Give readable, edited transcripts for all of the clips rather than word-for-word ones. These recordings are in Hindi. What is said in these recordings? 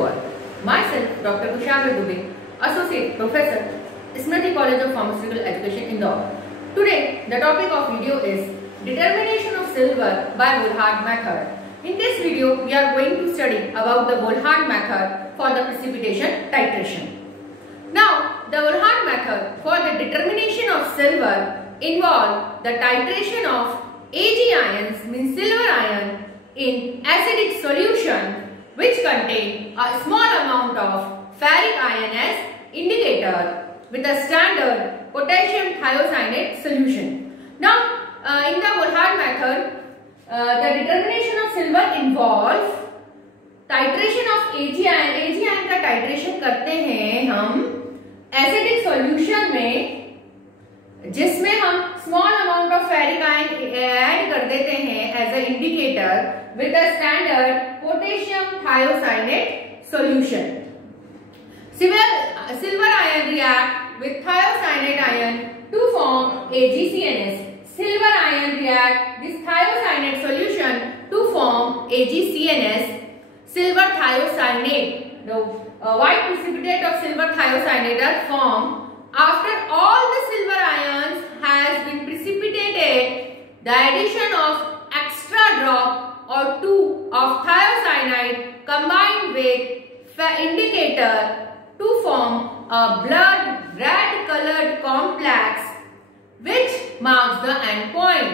you all. Myself, Dr. Kushagra Dubey, Associate Professor, Smriti College of Pharmaceutical Education, Indore. Today, the topic of video is determination of silver by Volhard method. In this video, we are going to study about the Volhard method for the precipitation titration. Now, the Volhard method for the determination of silver involve the titration of Ag ions, means silver ion, in acidic solution which contain a small amount of ferric ion as indicator with a standard potassium thiocyanate solution. Now, in the Volhard method, the determination of silver involves titration of Ag ion. Ag ion का titration करते हैं हम acidic solution में, जिसमें हम small amount of ferric ion add कर देते हैं as a indicator with a standard potassium thiocyanate solution. Silver ion react with thiocyanate ion to form AgCNS. Silver ion react this thiocyanate solution to form AgCNS. Silver thiocyanate, the white precipitate of silver thiocyanate are formed after all the silver ions has been precipitated. The addition of extra drop or two of thiocyanide combined with indicator to form a blood red colored complex which marks the end point.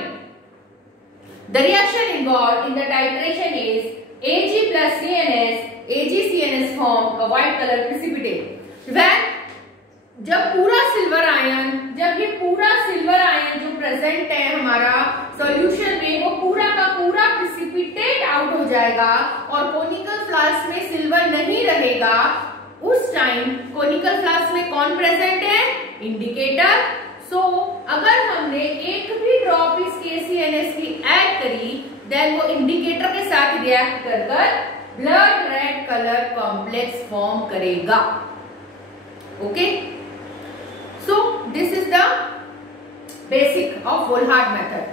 The reaction involved in the titration is Ag plus CNS. AgCNS form a white color precipitate. When जब ये पूरा सिल्वर आयन जो प्रेजेंट है हमारा सॉल्यूशन में, वो पूरा का पूरा प्रिसिपिटेट आउट हो जाएगा और कोनिकल फ्लास्क में सिल्वर नहीं रहेगा, उस टाइम कोनिकल फ्लास्क में कौन प्रेजेंट है? इंडिकेटर. सो अगर हमने एक भी ड्रॉप इस KCNS की ऐड करी, देन वो इंडिकेटर के साथ रिएक्ट कर blood red colour complex form करेगा. Okay, so this is the basic of Volhard method.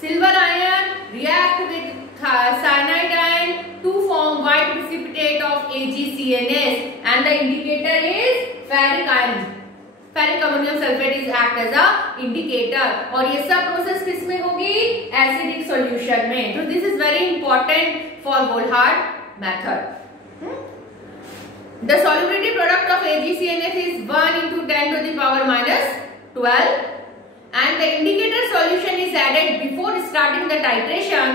Silver ion react with cyanide ion to form white precipitate of AgCNS and the indicator is ferric ion. Ferric ammonium sulfate is act as a indicator और ये सब प्रोसेस किस में होगी? एसिडिक सॉल्यूशन में. तो this is very important for Volhard method. The solubility product of AgCNS is 1 into 10 to the power minus 12 and the indicator solution is added before starting the titration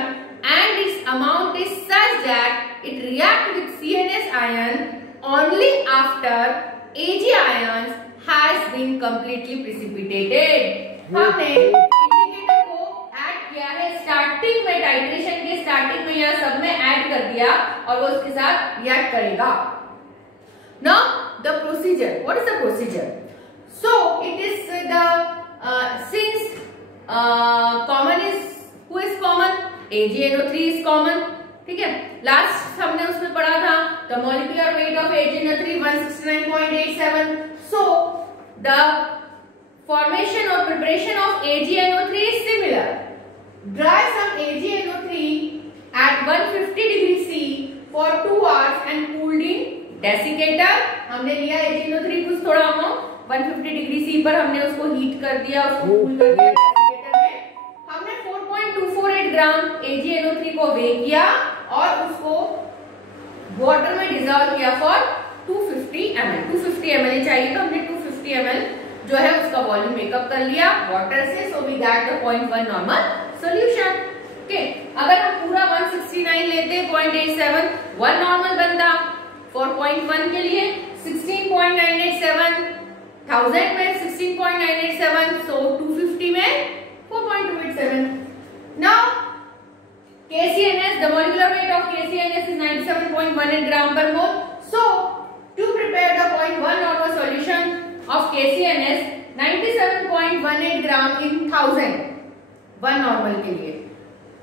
and its amount is such that it reacts with CNS ion only after Ag ions has been completely precipitated. हमने इंडिकेटर को ऐड किया है स्टार्टिंग में, टाइट्रेशन के स्टार्टिंग में या सब में ऐड कर दिया और वो उसके साथ रिएक्ट करेगा. Now the procedure. What is the procedure? So it is since common is, who is common? AgNO3 is common. ठीक है, लास्ट हमने उसमें पढ़ा था the molecular weight of AgNO3 169.87. So the formation or preparation of AgNO3 is similar. Dry some AgNO3 at 150 degree C for 2 hours and cooled in desiccator. हमने लिया AgNO3 कुछ थोड़ा अमाउंट 150 डिग्री सी पर हमने उसको हीट कर दिया, उसको कूल कर दिया डेसिकेटर में. हमने 4.248 ग्राम AgNO3 को वे किया और उसको वाटर में डिसॉल्व किया फॉर 250 ml. 250 ml चाहिए तो हमने 250 ml जो है उसका वॉल्यूम मेकअप कर लिया वाटर से. So we got the 0.1 normal solution. Okay, अगर हम पूरा 169 लेते 0.87 1 नॉर्मल बनता. For 0.1 के लिए 16.987 1000 में 16.987, so 250 में 4.287. Now KCNS, the molecular weight of KCNS is 97.18 gram per mole. So to prepare the 0.1 normal solution of KCNS, 97.18 gram in 1000 1 normal के लिए,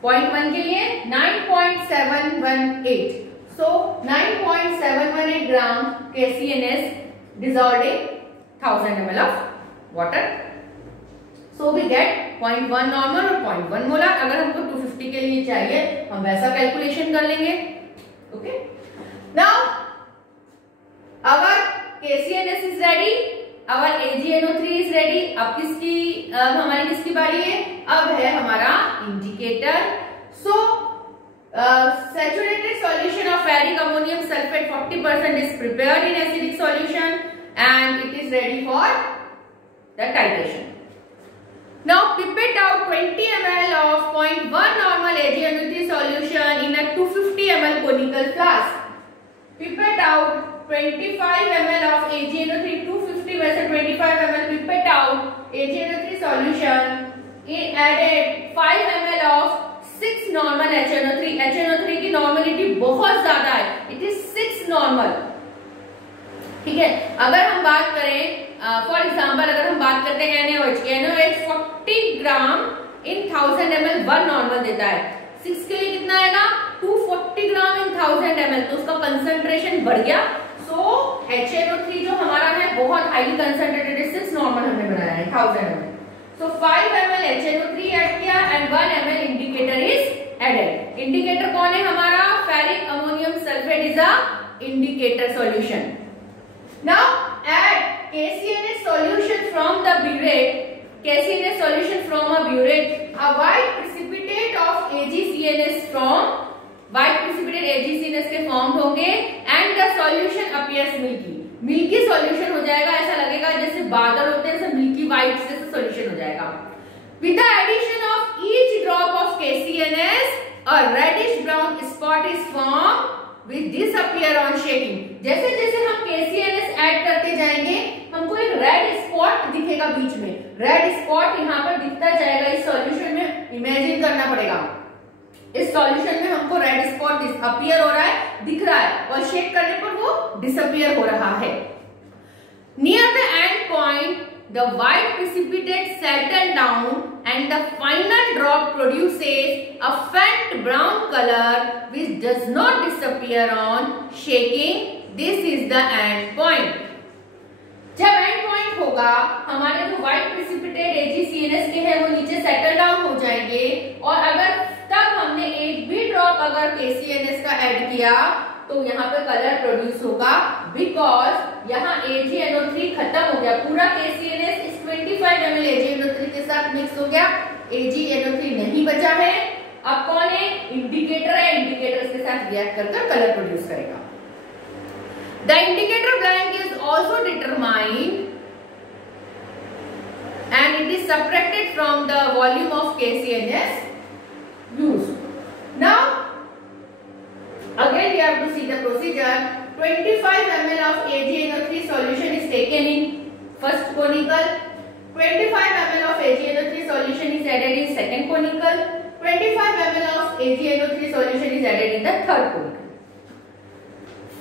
0.1 के लिए 9.718. So 9.718 gram KCNS dissolved in 1000 ml of water. So we get 0.1 normal और 0.1 मोलर. अगर हमको 250 के लिए चाहिए हम वैसा कैलकुलेशन कर लेंगे. Okay, now AgNO3 is ready. अब हमारी किसकी बारी है? अब है हमारा indicator. So saturated solution of ferric ammonium sulfate 40% is prepared in acidic solution and it is ready for the titration. Now pipette out 20 ml of 0.1 normal AgNO3 solution in a 250 ml conical flask. Pipette out 25 ml of AgNO3, 250 में से 25 ml pipette out AgNO3 solution. Added 5 ml of 6 normal HNO3. HNO3 की नॉर्मलिटी बहुत ज्यादा है, इट इज 6 नॉर्मल। ठीक है, अगर हम बात करें फॉर एग्जांपल अगर हम बात करते हैं NaOH की, NaOH 40 ग्राम इन 1000 ml 1 नॉर्मल देता है। 6 के लिए कितना आएगा? 240 ग्राम इन 1000 ml, तो उसका कंसंट्रेशन बढ़ गया। सो HNO3 जो हमारा है बहुत हाईली कंसंट्रेटेड है, 6 नॉर्मल हमने बनाया है 1000 ml। So 5 ml HNO3 add किया and 1 ml indicator is added. Indicator कौन है हमारा? Ferric ammonium sulphate is a indicator solution. Now add KCNS solution from the burette. KCNS solution from a burette. A white precipitate of AgCNS from white precipitate AgCNS के फॉर्म होंगे and the solution appears milky. Milky solution हो जाएगा, ऐसा लगेगा जैसे बादल होते हैं, जैसे मिल्की व्हाइट से सॉल्यूशन हो जाएगा। With the addition of each drop of KCNS a reddish brown spot is form which disappear on shaking. जैसे जैसे हम KCNS ऐड करते जाएंगे हमको एक रेड स्पॉट दिखेगा बीच में, रेड स्पॉट यहाँ पर दिखता जाएगा। इस सॉल्यूशन में इमेजिन करना पड़ेगा, इस सॉल्यूशन में हमको रेड स्पॉट डिसअपीयर हो रहा है, दिख रहा है, और शेक करने पर वो डिसअपीयर हो रहा है। Near the end point the white precipitate settle down and the final drop produces a faint brown colour which does not disappear on shaking. This is the end point. जब एंड पॉइंट होगा हमारे जो व्हाइट प्रिसिपिटेट AgCNS के हैं वो नीचे सेटल डाउन हो जाएंगे, और अगर तब हमने एक भी ड्रॉप अगर KCNS का ऐड किया तो यहाँ पे कलर प्रोड्यूस होगा, बिकॉज यहाँ AgNO3 खत्म हो गया। पूरा KCNS इस 25 ml AgNO3 के साथ मिक्स हो गया, AgNO3 नहीं बचा है। अब कौन है? इंडिकेटर है, इंडिकेटर के साथ रिएक्ट करके कलर प्रोड्यूस करेगा। The indicator blank is also determined and it is subtracted from the volume of KCNS used. Now again we have to see the procedure. 25 ml of AgNO3 solution is taken in first conical. 25 ml of AgNO3 solution is added in second conical. 25 ml of AgNO3 solution is added in the third conical.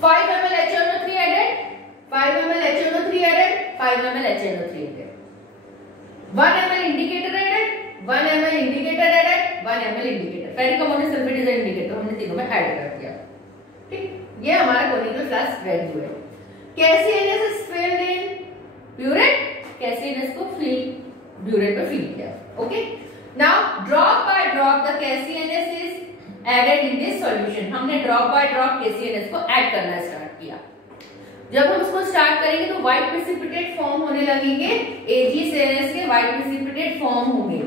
5 ml HNO3 added, 5 ml HNO3 added, 5 ml HNO3 added. 1 ml indicator added, 1 ml indicator added, 1 ml indicator. Ferric ammonium sulphate is indicator हमने तीनों में ऐड कर दिया। ठीक, ये हमारा कोनिकल फ्लास्क रेडी है। KCNS is filled in burette, KCNS को burette पे फिल किया। Okay, now drop by drop the KCNS is added in this solution. हमने ड्रॉप बाय ड्रॉप KCNS को ऐड करना स्टार्ट किया। जब हम इसको स्टार्ट करेंगे तो व्हाइट प्रिसिपिटेट फॉर्म होने लगेंगे, AgCNS के व्हाइट प्रिसिपिटेट फॉर्म होंगे,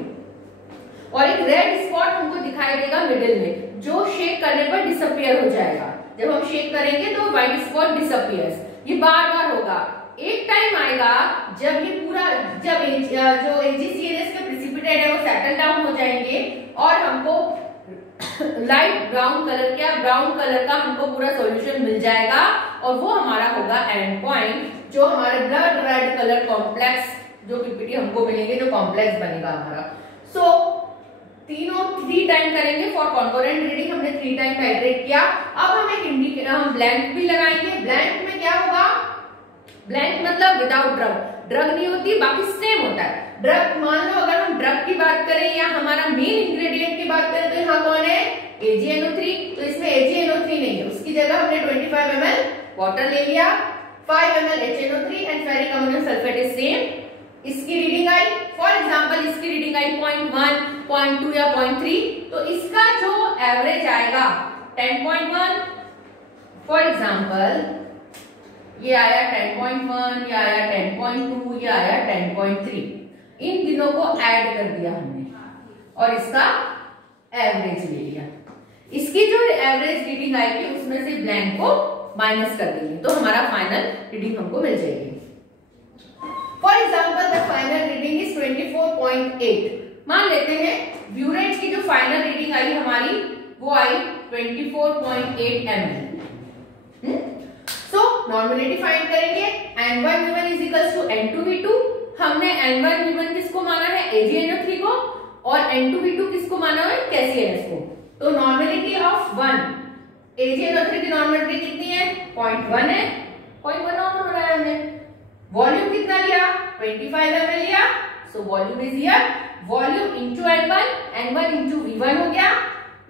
और एक रेड स्पॉट हमको दिखाई देगा मिडिल में, जो शेक करने पर डिसअपीयर हो जाएगा। जब हम शेक करेंगे तो व्हाइट स्पॉट डिसअपीयर्स। ये बार बार होगा। एक टाइम आएगा जब ये पूरा जब जो AgCNS के प्रिसिपिटेट है वो सेटल डाउन हो जाएंगे और हमको लाइट ब्राउन कलर क्या ब्राउन कलर का हमको पूरा सॉल्यूशन मिल जाएगा, और वो हमारा होगा एंड पॉइंट, जो हमारे ब्लड रेड कलर कॉम्प्लेक्स जो पीपीटी हमको मिलेंगे, जो कॉम्प्लेक्स बनेगा हमारा। सो तीनों 3 टाइम करेंगे फॉर कॉन्कोरेंट रीडिंग, हमने 3 टाइम टाइट्रेट किया। अब हम एक इंडिकेटर हम ब्लैंक भी लगाएंगे। ब्लैंक में क्या होगा? ब्लैंक मतलब विदाउट ड्रग, ड्रग नहीं होती, बाकी सेम होता है। ड्रग मान लो अगर हम ड्रग की बात करें या हमारा मेन इंग्रेडिएंट की बात करें तो यहाँ कौन है? AgNO3। तो इसमें AgNO3 नहीं है, उसकी जगह हमने 25 ml वाटर ले लिया, 5 ml HNO3 and ferric ammonium sulphate is same. इसकी रीडिंग आई फॉर एग्जांपल इसकी रीडिंग आई 0.1, 0.2 या 0.3, तो इसका जो एवरेज आएगा 10.1। फॉर एग्जांपल ये आया 10.1, ये आया 10.2, ये आया 10.3। इन तीनों को ऐड कर दिया हमने और इसका एवरेज ले लिया। इसकी जो एवरेज रीडिंग आएगी उसमें से ब्लैंक को माइनस कर देंगे तो हमारा फाइनल रीडिंग हमको मिल जाएगी। For example the final reading is 24.8। मान लेते हैं ब्यूरेट की जो फाइनल रीडिंग आई हमारी वो आई 24.8 ml। सो नॉर्मलिटी फाइंड करेंगे। N1 V1 is equals to N2 V2। हमने N1 V1 किसको माना है, AgNO3 को, और N2 V2 किसको माना है, KCNS को। तो नॉर्मलिटी ऑफ 1 AgNO3 की नॉर्मलिटी कितनी है, 0.1 है। 0.1 नॉर्मल बनाया हमने। वॉल्यूम कितना लिया, 25 ml लिया। So volume is here, volume into N1 into V1 हो गया।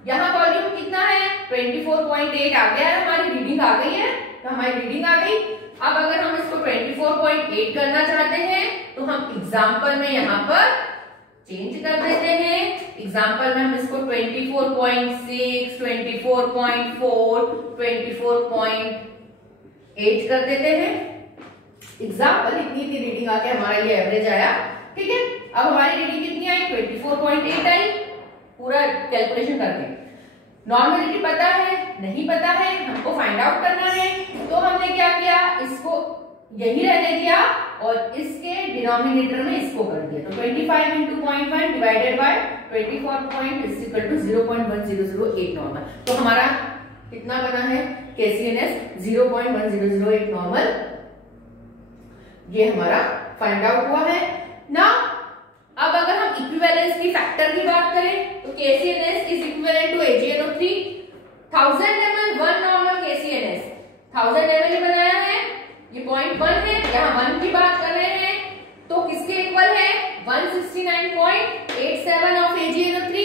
यहाँ वॉल्यूम कितना है, 24.8 आ गया है, हमारी रीडिंग आ गई है, तो हमारी रीडिंग आ गई। अब अगर हम इसको 24.8 करना चाहते हैं तो हम एग्जाम्पल में यहाँ पर चेंज कर देते हैं। एग्जाम्पल में हम इसको 24.6, 24.4, 24.8 कर देते हैं। एग्जाम्पल इतनी थी रीडिंग आके हमारा ये एवरेज आया। ठीक है, अब हमारी रीडिंग कितनी आई, 24.8 आई। पूरा कैलकुलेशन करके नॉर्मलिटी पता है, नहीं पता है, हमको फाइंड आउट करना है, तो हमने क्या किया, इसको यही रहने दिया और इसके डिनोमिनेटर में इसको कर दिया। तो 25 into 0.1 divided by 24 is equal to 0.1008 normal. तो हमारा कितना बना है, KCNS 0.1008 नॉर्मल। ये हमारा फाइंड आउट हुआ है ना। अब अगर हम इक्विवेलेंस की फैक्टर की बात करें तो KCNS is equivalent to AgNO3। 1000 ml 1 normal KCNS 1000 ml बनाया है, ये 0.1 है, यहाँ 1 की बात कर रहे हैं तो किसके इक्वल है, 169.87 ऑफ AgNO3।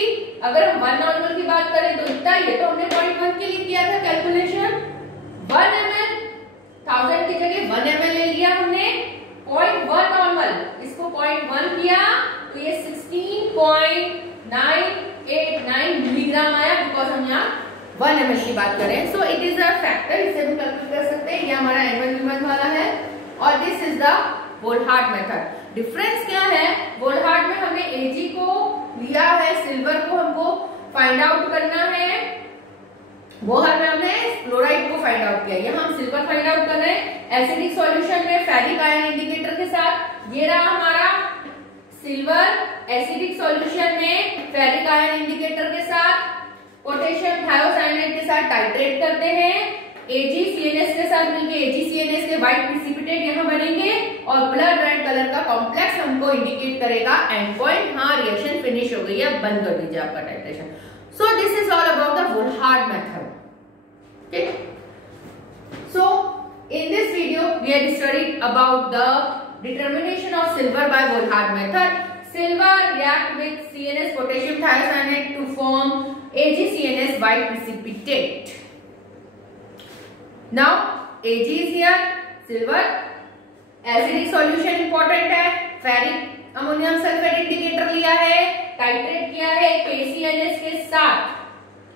अगर हम 1 नॉर्मल की बात करें तो इतना ही है, तो हमने 0.1 के लिए किया था कैलकुलेशन। 1 ml 1000 की जगह 1 ml ले लिया हमने। 0.1 नॉर्मल, इसको 0.1 किया तो ये 16.989 मिलीग्राम आया, बिकॉज हम यहाँ 1 ml की बात करें। So it is a factor, इसे हम कैलकुलेट कर सकते हैं। ये हमारा N1 V1 वाला है और this is the Volhard method. Difference क्या है, वोल्हार्ट में हमने Ag को लिया है, सिल्वर को हमको फाइंड आउट करना है, वोल्हार्ट में हमने क्लोराइड को फाइंड आउट किया। यहाँ हम सिल्वर फाइंड आउट कर रहे हैं एसिडिक सॉल्यूशन में फेरिक आयन इंडिकेटर के साथ। ये रहा हमारा सिल्वर एसिडिक सॉल्यूशन में फेरिक आयन इंडिकेटर के साथ, पोटेशियम थायोसाइनेट के साथ टाइट्रेट करते हैं। AgCNS के साथ मिलके AgCNS के व्हाइट प्रिसिपिटेट यहाँ बनेंगे और ब्लड रेड कलर का कॉम्प्लेक्स हमको इंडिकेट करेगा एंड पॉइंट, हाँ रिएक्शन फिनिश हो गई है, बंद कर दीजिए आपका titration. So this is all about the Volhard method. ठीक, so in this video we had studied about the determination of silver by Wohlhard method. Silver react with CNS potassium thiocyanate to form AgCNS white precipitate. Now Ag is here, silver acidic solution important है, फेरिक अमोनियम सल्फेट इंडिकेटर लिया है, टाइट्रेट किया है KCNS के साथ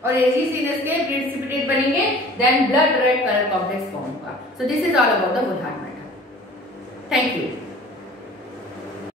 और AgCNS के प्रिसिपिटेट बनेंगे, then blood red colour complex form होगा। So this is all about the Volhard method. Thank you.